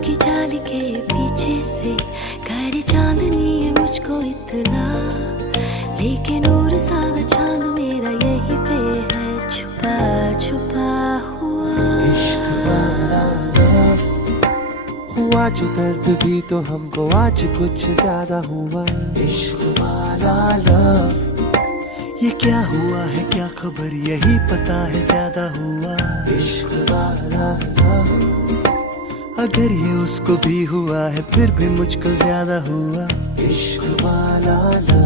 की जाल के पीछे से करे चांदनी है मुझको इतना, लेकिन और सारा चांद मेरा यही पे है छुपा छुपा हुआ। इश्क वाला लव हुआ जो दर्द भी तो हमको आज कुछ ज्यादा हुआ। इश्क वाला लव ये क्या हुआ है क्या खबर यही पता है ज्यादा हुआ। इश्क वाला लव अगर ये उसको भी हुआ है फिर भी मुझको ज्यादा हुआ। इश्क वाला लव